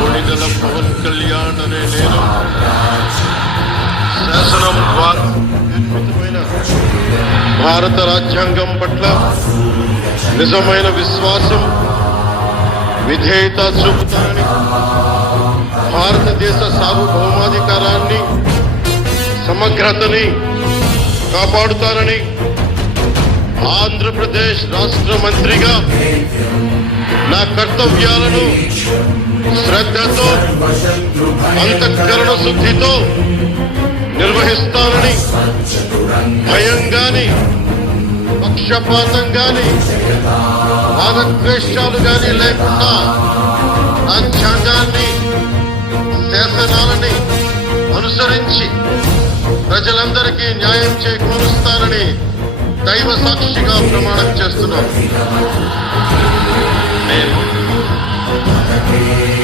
కొణిదెల పవన్ కళ్యాణ్ అనే నేను శాసనం ద్వారా నిర్మితమైన భారత రాజ్యాంగం పట్ల నిజమైన విశ్వాసం విధేయత చూపుతానని, భారతదేశ సార్వభౌమాధికారాన్ని సమగ్రతని కాపాడుతానని, ఆంధ్రప్రదేశ్ రాష్ట్ర మంత్రిగా నా కర్తవ్యాలను శ్రద్ధతో అంతఃకరణ శుద్ధితో నిర్వహిస్తానని, భయం గాని పక్షపాతం గాని రాగద్వేషాలు గాని లేకుండా రాజ్యాంగాన్ని శాసనాలని అనుసరించి ప్రజలందరికీ న్యాయం చేకూరుస్తానని దైవ సాక్షిగా ప్రమాణం చేస్తున్నాను.